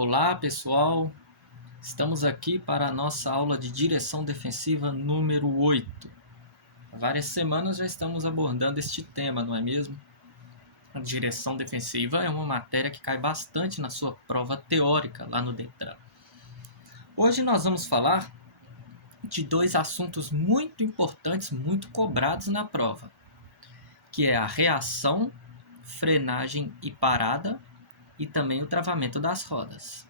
Olá pessoal, estamos aqui para a nossa aula de direção defensiva número 8. Há várias semanas já estamos abordando este tema, não é mesmo? A direção defensiva é uma matéria que cai bastante na sua prova teórica lá no Detran. Hoje nós vamos falar de dois assuntos muito importantes, muito cobrados na prova, que é a reação, frenagem e parada e também o travamento das rodas.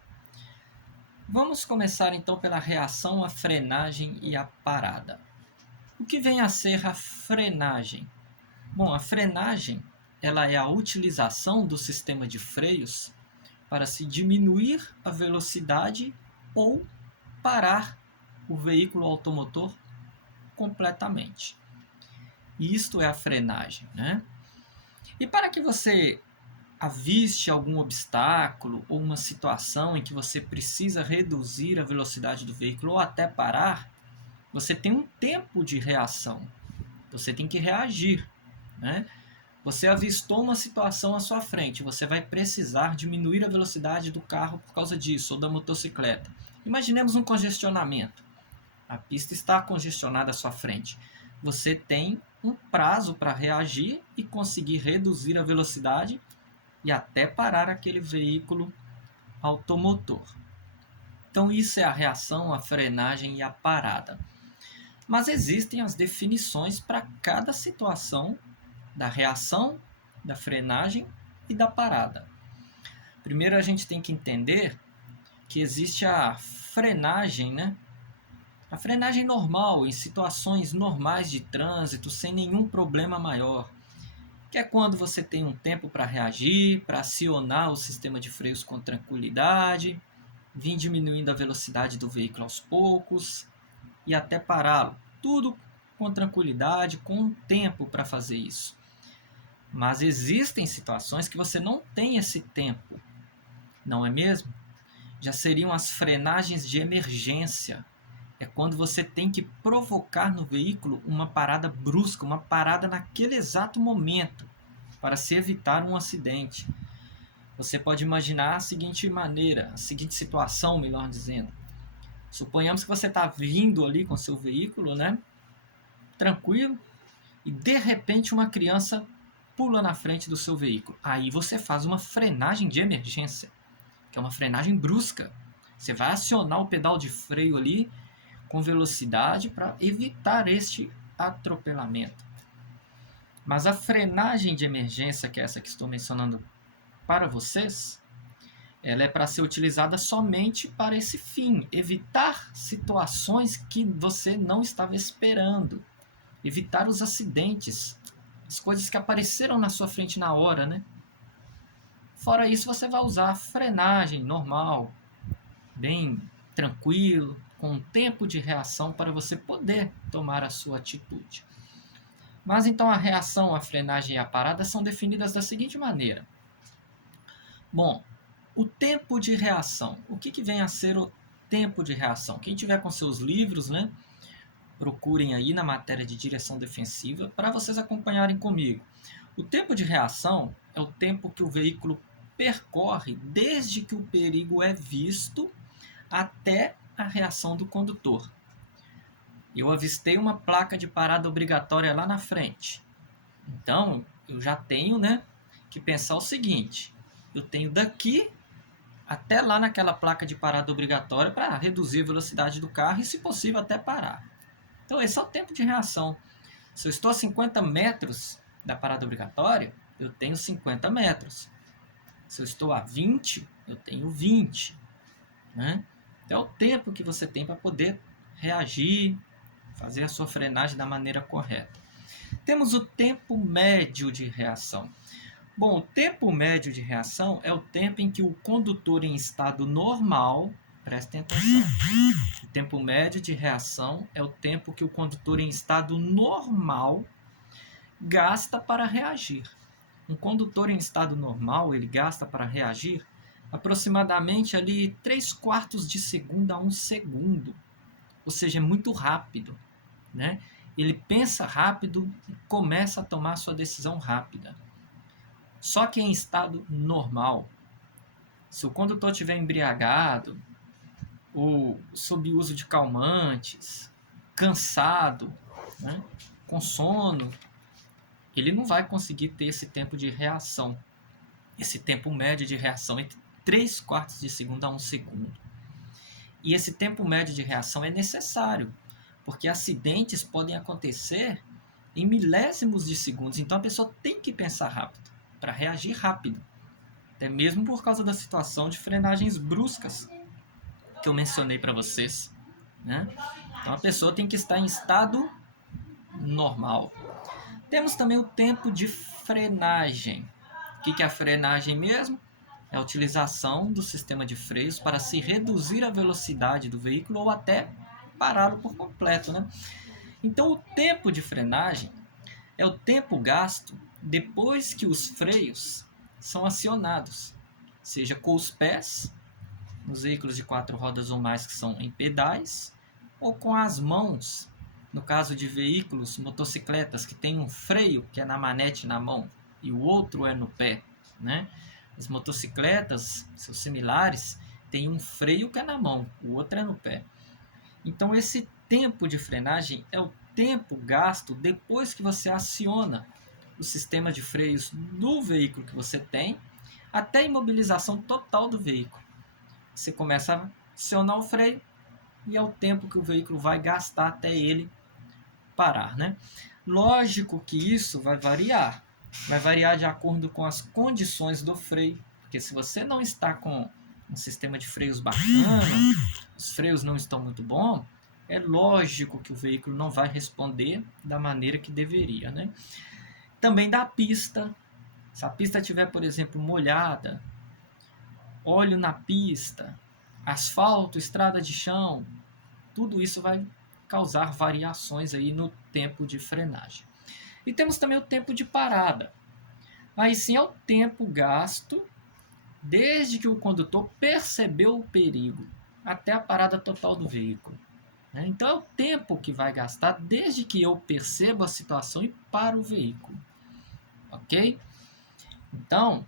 Vamos começar então pela reação, a frenagem e a parada. O que vem a ser a frenagem? Bom, a frenagem ela é a utilização do sistema de freios para se diminuir a velocidade ou parar o veículo automotor completamente. Isto é a frenagem, né? E para que você aviste algum obstáculo ou uma situação em que você precisa reduzir a velocidade do veículo ou até parar, você tem um tempo de reação. Você tem que reagir, né? Você avistou uma situação à sua frente, você vai precisar diminuir a velocidade do carro por causa disso, ou da motocicleta. Imaginemos um congestionamento. A pista está congestionada à sua frente. Você tem um prazo para reagir e conseguir reduzir a velocidade e até parar aquele veículo automotor. Então isso é a reação, a frenagem e a parada. Mas existem as definições para cada situação da reação, da frenagem e da parada. Primeiro a gente tem que entender que existe a frenagem, né? A frenagem normal, em situações normais de trânsito, sem nenhum problema maior, que é quando você tem um tempo para reagir, para acionar o sistema de freios com tranquilidade, vir diminuindo a velocidade do veículo aos poucos e até pará-lo. Tudo com tranquilidade, com um tempo para fazer isso. Mas existem situações que você não tem esse tempo, não é mesmo? Já seriam as frenagens de emergência. É quando você tem que provocar no veículo uma parada brusca, uma parada naquele exato momento, para se evitar um acidente. Você pode imaginar a seguinte maneira, a seguinte situação, melhor dizendo. Suponhamos que você está vindo ali com seu veículo, né? Tranquilo, e de repente uma criança pula na frente do seu veículo. Aí você faz uma frenagem de emergência, que é uma frenagem brusca. Você vai acionar o pedal de freio ali com velocidade para evitar este atropelamento. Mas a frenagem de emergência, que é essa que estou mencionando para vocês, ela é para ser utilizada somente para esse fim, evitar situações que você não estava esperando, evitar os acidentes, as coisas que apareceram na sua frente na hora, né? Fora isso, você vai usar a frenagem normal, bem tranquilo, com um tempo de reação para você poder tomar a sua atitude. Mas então a reação, a frenagem e a parada são definidas da seguinte maneira. Bom, o tempo de reação. O que vem a ser o tempo de reação? Quem tiver com seus livros, né, procurem aí na matéria de direção defensiva para vocês acompanharem comigo. O tempo de reação é o tempo que o veículo percorre desde que o perigo é visto até a reação do condutor. Eu avistei uma placa de parada obrigatória lá na frente. Então, eu já tenho, né, que pensar o seguinte. Eu tenho daqui até lá naquela placa de parada obrigatória para reduzir a velocidade do carro e, se possível, até parar. Então, esse é o tempo de reação. Se eu estou a 50 metros da parada obrigatória, eu tenho 50 metros. Se eu estou a 20, eu tenho 20. Né? Então, é o tempo que você tem para poder reagir, fazer a sua frenagem da maneira correta. Temos o tempo médio de reação. Bom, o tempo médio de reação é o tempo em que o condutor em estado normal, prestem atenção, o tempo médio de reação é o tempo que o condutor em estado normal gasta para reagir. Um condutor em estado normal, ele gasta para reagir aproximadamente ali 3/4 de segundo a 1 segundo. Ou seja, é muito rápido, né? Ele pensa rápido e começa a tomar sua decisão rápida. Só que em estado normal. Se o condutor estiver embriagado, ou sob uso de calmantes, cansado, né, com sono, ele não vai conseguir ter esse tempo de reação, esse tempo médio de reação entre 3/4 de segundo a 1 segundo. E esse tempo médio de reação é necessário, porque acidentes podem acontecer em milésimos de segundos, então a pessoa tem que pensar rápido, para reagir rápido, até mesmo por causa da situação de frenagens bruscas que eu mencionei para vocês, né? Então a pessoa tem que estar em estado normal. Temos também o tempo de frenagem. O que é a frenagem mesmo? É a utilização do sistema de freios para se reduzir a velocidade do veículo ou até pará-lo por completo, né? Então o tempo de frenagem é o tempo gasto depois que os freios são acionados, seja com os pés, nos veículos de 4 rodas ou mais que são em pedais, ou com as mãos, no caso de veículos, motocicletas, que tem um freio que é na manete na mão e o outro é no pé, né? As motocicletas, seus similares, têm um freio que é na mão, o outro é no pé. Então esse tempo de frenagem é o tempo gasto depois que você aciona o sistema de freios do veículo que você tem, até a imobilização total do veículo. Você começa a acionar o freio e é o tempo que o veículo vai gastar até ele parar, né? Lógico que isso vai variar de acordo com as condições do freio, porque se você não está com um sistema de freios bacana, os freios não estão muito bons, é lógico que o veículo não vai responder da maneira que deveria, né? Também da pista. Se a pista estiver, por exemplo, molhada, óleo na pista, asfalto, estrada de chão, tudo isso vai causar variações aí no tempo de frenagem. E temos também o tempo de parada. Aí sim é o tempo gasto desde que o condutor percebeu o perigo até a parada total do veículo. Então é o tempo que vai gastar desde que eu percebo a situação e paro o veículo. Ok? Então,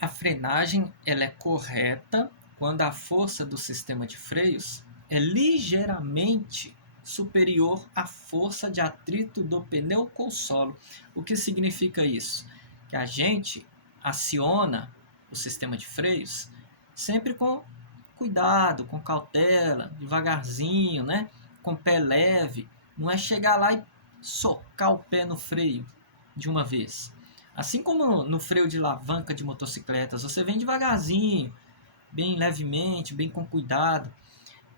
a frenagem ela é correta quando a força do sistema de freios é ligeiramente superior à força de atrito do pneu com o solo. O que significa isso? Que a gente aciona o sistema de freios sempre com cuidado, com cautela, devagarzinho, né? Com pé leve. Não é chegar lá e socar o pé no freio de uma vez. Assim como no freio de alavanca de motocicletas, você vem devagarzinho, bem levemente, bem com cuidado.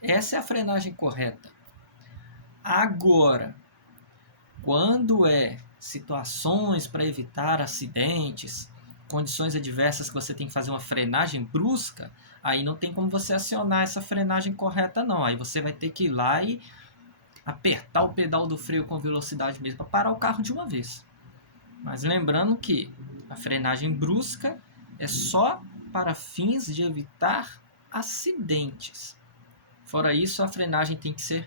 Essa é a frenagem correta. Agora, quando é situações para evitar acidentes, condições adversas que você tem que fazer uma frenagem brusca, aí não tem como você acionar essa frenagem correta não. Aí você vai ter que ir lá e apertar o pedal do freio com velocidade mesmo para parar o carro de uma vez. Mas lembrando que a frenagem brusca é só para fins de evitar acidentes. Fora isso, a frenagem tem que ser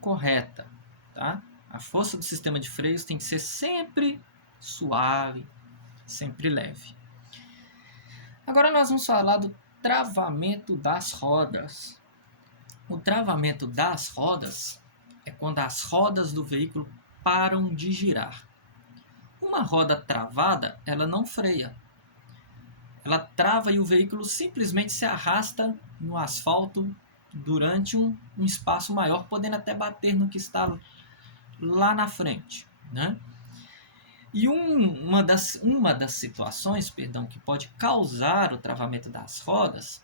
correta, tá? A força do sistema de freios tem que ser sempre suave, sempre leve. Agora nós vamos falar do travamento das rodas. O travamento das rodas é quando as rodas do veículo param de girar. Uma roda travada, ela não freia. Ela trava e o veículo simplesmente se arrasta no asfalto durante um espaço maior, podendo até bater no que está lá na frente, né? E uma das situações, que pode causar o travamento das rodas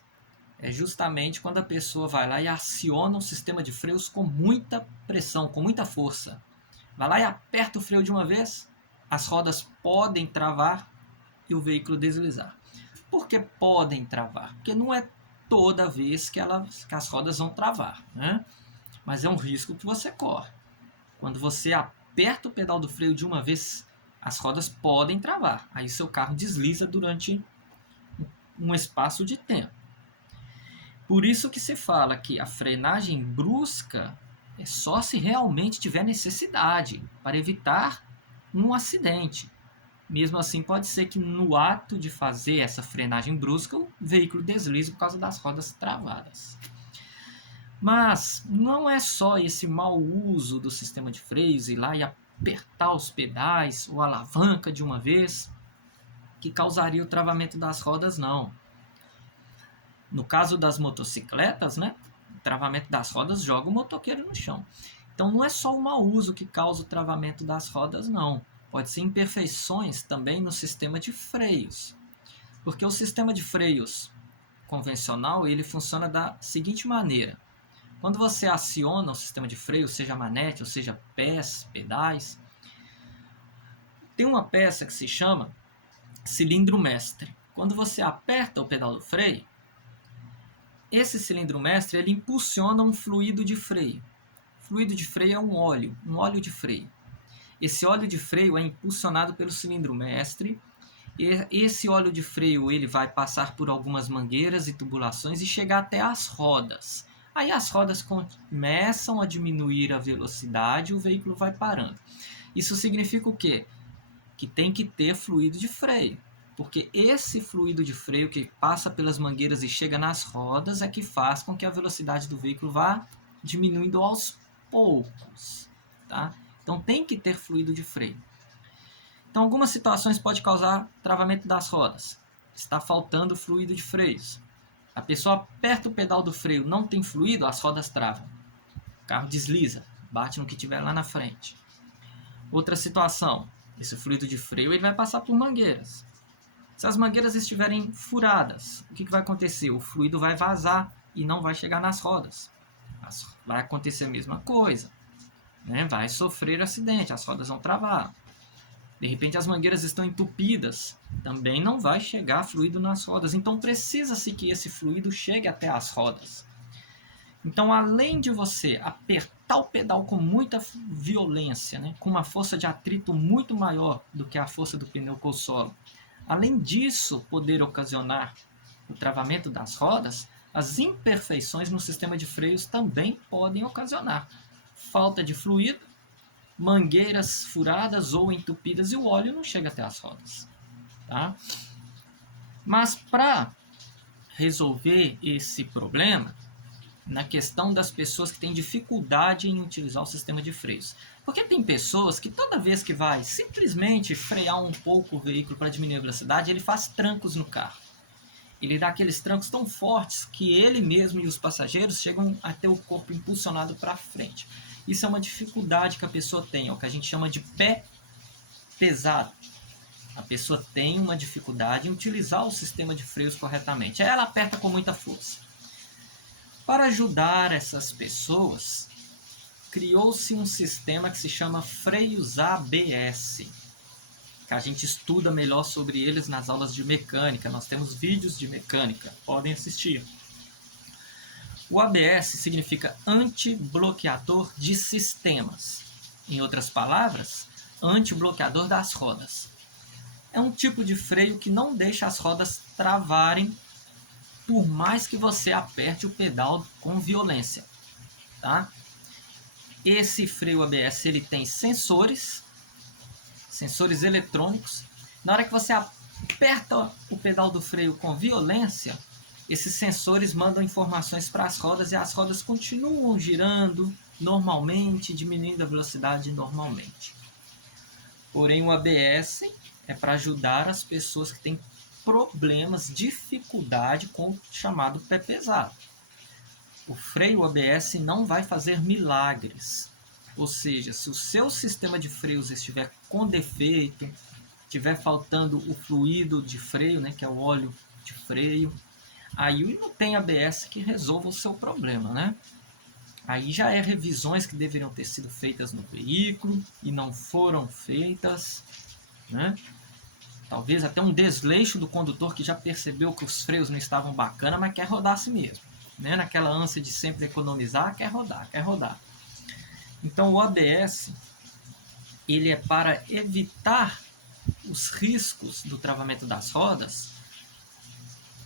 é justamente quando a pessoa vai lá e aciona o sistema de freios com muita pressão, com muita força. Vai lá e aperta o freio de uma vez, as rodas podem travar e o veículo deslizar. Por que podem travar? Porque não é toda vez que as rodas vão travar, né? Mas é um risco que você corre. Quando você aperta o pedal do freio de uma vez, as rodas podem travar. Aí seu carro desliza durante um espaço de tempo. Por isso que se fala que a frenagem brusca é só se realmente tiver necessidade para evitar um acidente. Mesmo assim, pode ser que no ato de fazer essa frenagem brusca, o veículo deslize por causa das rodas travadas. Mas não é só esse mau uso do sistema de freios, ir lá e apertar os pedais ou a alavanca de uma vez, que causaria o travamento das rodas, não. No caso das motocicletas, né, o travamento das rodas joga o motoqueiro no chão. Então não é só o mau uso que causa o travamento das rodas, não. Pode ser imperfeições também no sistema de freios. Porque o sistema de freios convencional, ele funciona da seguinte maneira. Quando você aciona o sistema de freio, seja manete ou seja pés, pedais, tem uma peça que se chama cilindro mestre. Quando você aperta o pedal do freio, esse cilindro mestre ele impulsiona um fluido de freio. O fluido de freio é um óleo de freio. Esse óleo de freio é impulsionado pelo cilindro mestre. E esse óleo de freio ele vai passar por algumas mangueiras e tubulações e chegar até as rodas. Aí as rodas começam a diminuir a velocidade e o veículo vai parando. Isso significa o quê? Que tem que ter fluido de freio. Porque esse fluido de freio que passa pelas mangueiras e chega nas rodas é que faz com que a velocidade do veículo vá diminuindo aos poucos. Tá? Então tem que ter fluido de freio. Então algumas situações podem causar travamento das rodas. Está faltando fluido de freios. A pessoa aperta o pedal do freio, não tem fluido, as rodas travam. O carro desliza, bate no que tiver lá na frente. Outra situação, esse fluido de freio ele vai passar por mangueiras. Se as mangueiras estiverem furadas, o que vai acontecer? O fluido vai vazar e não vai chegar nas rodas. Vai acontecer a mesma coisa. Né? Vai sofrer acidente, as rodas vão travar. De repente as mangueiras estão entupidas, também não vai chegar fluido nas rodas. Então precisa-se que esse fluido chegue até as rodas. Então, além de você apertar o pedal com muita violência, né, com uma força de atrito muito maior do que a força do pneu com o solo, além disso poder ocasionar o travamento das rodas, as imperfeições no sistema de freios também podem ocasionar falta de fluido, mangueiras furadas ou entupidas e o óleo não chega até as rodas. Tá? Mas para resolver esse problema, na questão das pessoas que têm dificuldade em utilizar o sistema de freios. Porque tem pessoas que toda vez que vai simplesmente frear um pouco o veículo para diminuir a velocidade, ele faz trancos no carro. Ele dá aqueles trancos tão fortes que ele mesmo e os passageiros chegam a ter o corpo impulsionado para frente. Isso é uma dificuldade que a pessoa tem, é o que a gente chama de pé pesado. A pessoa tem uma dificuldade em utilizar o sistema de freios corretamente. Aí ela aperta com muita força. Para ajudar essas pessoas, criou-se um sistema que se chama freios ABS, que a gente estuda melhor sobre eles nas aulas de mecânica. Nós temos vídeos de mecânica, podem assistir. O ABS significa antibloqueador de sistemas. Em outras palavras, antibloqueador das rodas. É um tipo de freio que não deixa as rodas travarem por mais que você aperte o pedal com violência. Tá? Esse freio ABS ele tem sensores eletrônicos. Na hora que você aperta o pedal do freio com violência, esses sensores mandam informações para as rodas e as rodas continuam girando normalmente, diminuindo a velocidade normalmente. Porém, o ABS é para ajudar as pessoas que têm problemas, dificuldade com o chamado pé pesado. O freio ABS não vai fazer milagres. Ou seja, se o seu sistema de freios estiver com defeito, estiver faltando o fluido de freio, né, que é o óleo de freio, aí não tem ABS que resolva o seu problema, né? Aí já é revisões que deveriam ter sido feitas no veículo e não foram feitas, né? Talvez até um desleixo do condutor que já percebeu que os freios não estavam bacana, mas quer rodar assim mesmo. Né? Naquela ânsia de sempre economizar, quer rodar. Então o ABS ele é para evitar os riscos do travamento das rodas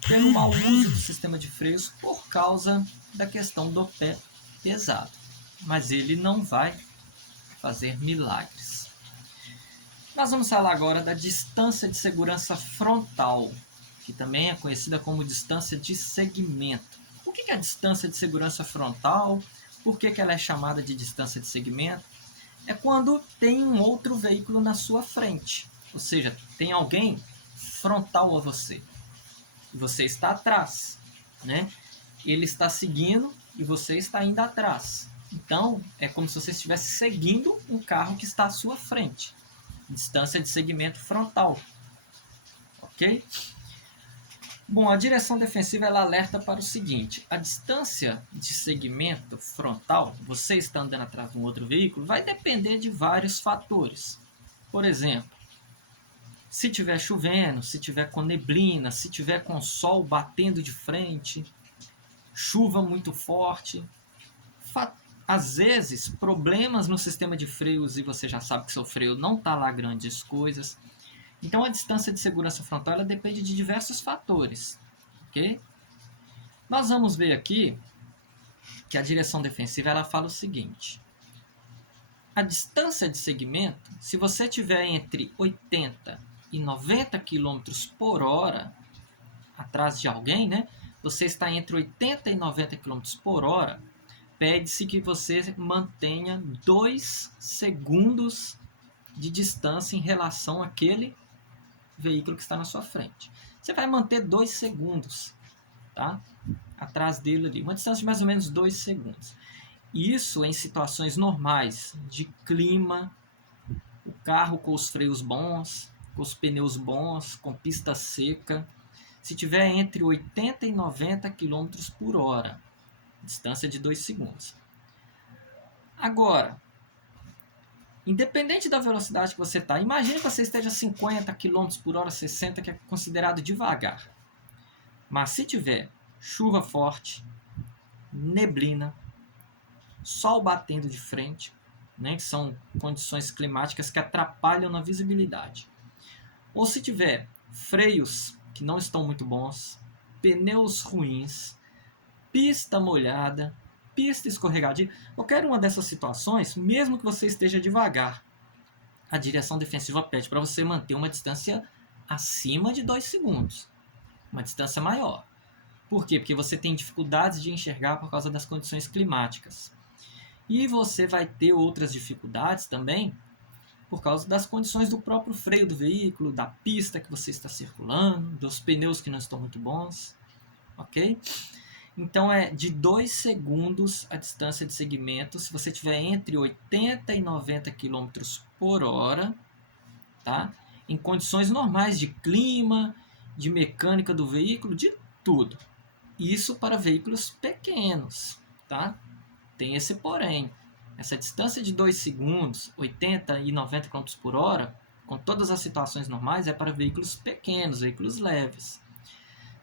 pelo mau uso do sistema de freios por causa da questão do pé pesado. Mas ele não vai fazer milagres. Nós vamos falar agora da distância de segurança frontal, que também é conhecida como distância de segmento. O que é a distância de segurança frontal? Por que ela é chamada de distância de segmento? É quando tem um outro veículo na sua frente, ou seja, tem alguém frontal a você e você está atrás, né? Ele está seguindo e você está indo atrás. Então, é como se você estivesse seguindo um carro que está à sua frente. Distância de segmento frontal. Ok? Bom, a direção defensiva ela alerta para o seguinte: a distância de segmento frontal, você está andando atrás de um outro veículo, vai depender de vários fatores. Por exemplo, se tiver chovendo, se tiver com neblina, se tiver com sol batendo de frente, chuva muito forte, às vezes problemas no sistema de freios e você já sabe que seu freio não está lá grandes coisas. Então a distância de segurança frontal ela depende de diversos fatores, ok? Nós vamos ver aqui que a direção defensiva ela fala o seguinte: a distância de segmento, se você tiver entre 80 e 90 km por hora atrás de alguém, né? Você está entre 80 e 90 km por hora, pede-se que você mantenha 2 segundos de distância em relação àquele veículo que está na sua frente. Você vai manter 2 segundos, tá? Atrás dele ali, uma distância de mais ou menos 2 segundos. Isso em situações normais, de clima, o carro com os freios bons, com os pneus bons, com pista seca. Se tiver entre 80 e 90 km por hora, distância de 2 segundos. Agora, independente da velocidade que você está, imagine que você esteja 50 km por hora, 60, que é considerado devagar. Mas se tiver chuva forte, neblina, sol batendo de frente, né, que são condições climáticas que atrapalham na visibilidade. Ou se tiver freios que não estão muito bons, pneus ruins, pista molhada, pista escorregadia, qualquer uma dessas situações, mesmo que você esteja devagar, a direção defensiva pede para você manter uma distância acima de 2 segundos, uma distância maior. Por quê? Porque você tem dificuldades de enxergar por causa das condições climáticas. E você vai ter outras dificuldades também por causa das condições do próprio freio do veículo, da pista que você está circulando, dos pneus que não estão muito bons, ok? Então é de 2 segundos a distância de segmento se você tiver entre 80 e 90 km por hora, tá? Em condições normais de clima, de mecânica do veículo, de tudo. Isso para veículos pequenos, tá? Tem esse porém. Essa distância de 2 segundos, 80 e 90 km por hora, com todas as situações normais, é para veículos pequenos, veículos leves.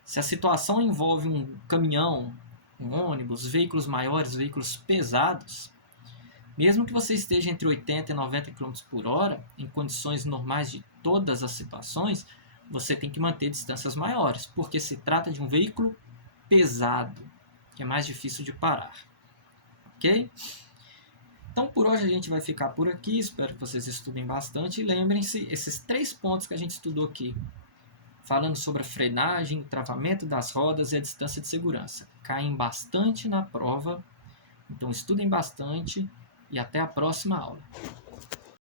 Se a situação envolve um caminhão, um ônibus, veículos maiores, veículos pesados, mesmo que você esteja entre 80 e 90 km por hora, em condições normais de todas as situações, você tem que manter distâncias maiores, porque se trata de um veículo pesado, que é mais difícil de parar. Ok? Então, por hoje a gente vai ficar por aqui. Espero que vocês estudem bastante. E lembrem-se, esses 3 pontos que a gente estudou aqui, falando sobre a frenagem, o travamento das rodas e a distância de segurança, caem bastante na prova. Então, estudem bastante e até a próxima aula.